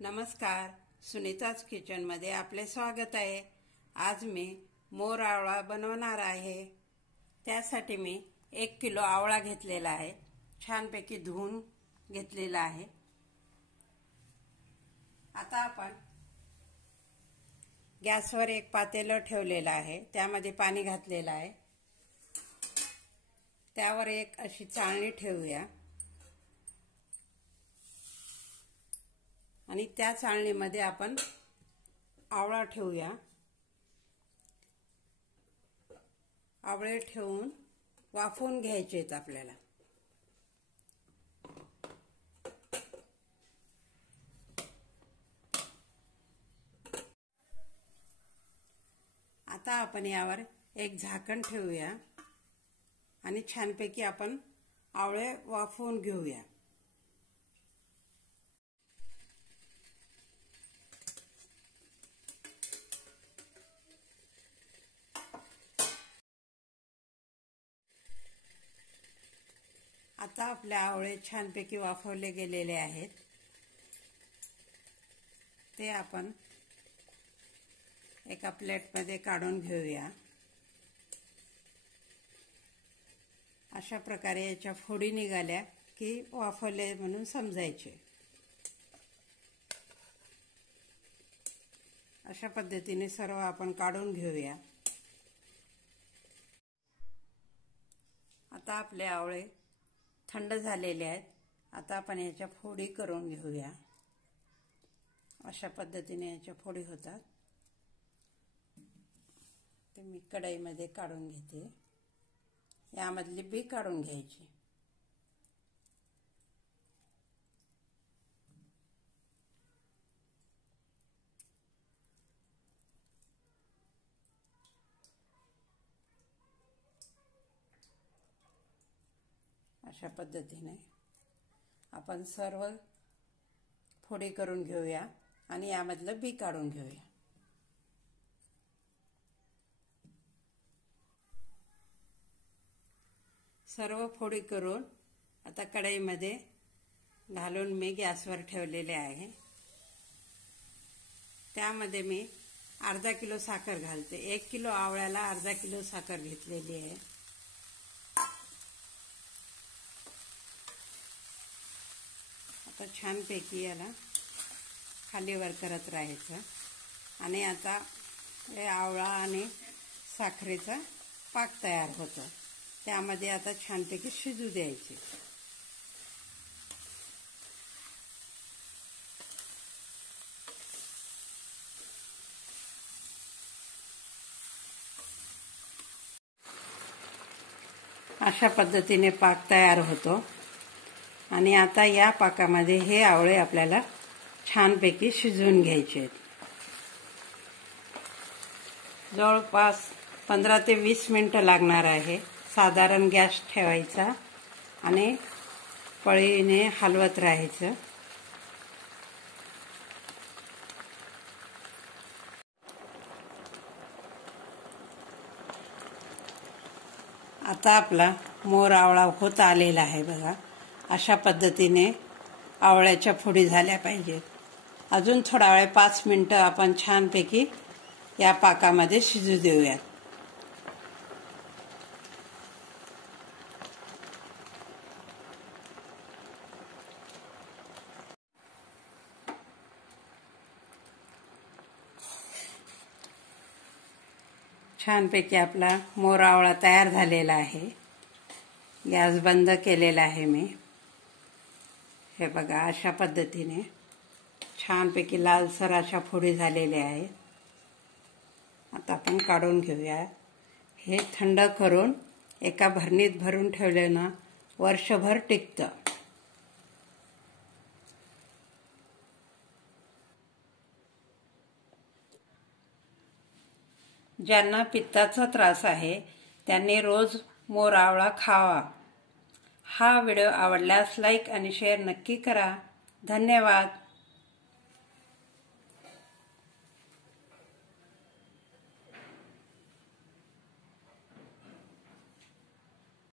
नमस्कार, सुनीताज किचनमध्ये आपले स्वागत आहे। आज मी मोर आवळा बनवणार आहे। त्यासाठी मी 1 किलो आवळा घेतलेला आहे, छानपैकी धुवून घेतलेला आहे। आता आपण गॅसवर एक पातेलं ठेवलेलं आहे, त्यामध्ये पाणी घातलेलं आहे। त्यावर एक अशी चाळणी ठेवूया आणि त्या चाळणीमध्ये आपण आवळा ठेवूया। आवळे ठेवून वाफवून घ्यायचे आहेत आपल्याला। आता आपण यावर एक झाकण ठेवूया आणि छानपैकी आपण आवळे वाफवून घेऊया। आता आपले आवळे छानपैकी वाफवले गेलेले आहेत। ते आपण एका प्लेटमध्ये काढून घेऊया। अशा प्रकारे याच्या फोडी निघाल्या की वाफवले म्हणून समजायचे। अशा पद्धतीने सर्व आपण काढून घेऊया। आता आपले आवळे थंड झालेले आहेत। आता आपण याच्या फोडी करून घेऊया। अशा पद्धतीने याच्या फोडी होतात। ते मी कढईमध्ये काढून घेते। यामधली बी काढून घ्यायची। अशा पद्धतीने आपण सर्व फोडी करून घेऊया आणि यामधलं बी काढून घेऊया। सर्व फोडी करून आता कढईमध्ये घालून मी गॅसवर ठेवलेले आहे। त्यामध्ये मी अर्धा किलो साखर घालते। 1 किलो आवळ्याला अर्धा किलो साखर घेतलेली आहे। आता छानपैकी याला खाली वर करत राहायचं आणि आता हे आवळा आणि साखरेचा पाक तयार होतो। त्यामध्ये आता छानपैकी शिजू द्यायचे। अशा पद्धतीने पाक तयार होतो आणि आता या पाकामध्ये हे आवळे आपल्याला छानपैकी शिजवून घ्यायचे आहेत। जवळपास 15 ते 20 मिनिटं लागणार आहे। साधारण गॅस ठेवायचा आणि पळीने हलवत राहायचं। आता आपला मोर आवळा होत आलेला आहे बघा। अशा पद्धतीने आवळ्याच्या फोडी झाल्या पाहिजेत। अजून थोडा वेळ 5 मिनिटं आपण छानपैकी या पाकामध्ये शिजू देऊयात। छानपैकी आपला मोर आवळा तयार झालेला आहे। गॅस बंद केलेला आहे मी। हे बघा अशा पद्धतीने छानपैकी लालसर अशा फोडी झालेल्या आहेत। आता आपण काढून घेऊया। हे थंड करून एका भरणीत भरून ठेवले ना वर्षभर टिकतं। ज्यांना पित्ताचा त्रास आहे त्यांनी रोज मोर आवळा खावा। हा व्हिडिओ आवडल्यास लाईक आणि शेअर नक्की करा। धन्यवाद।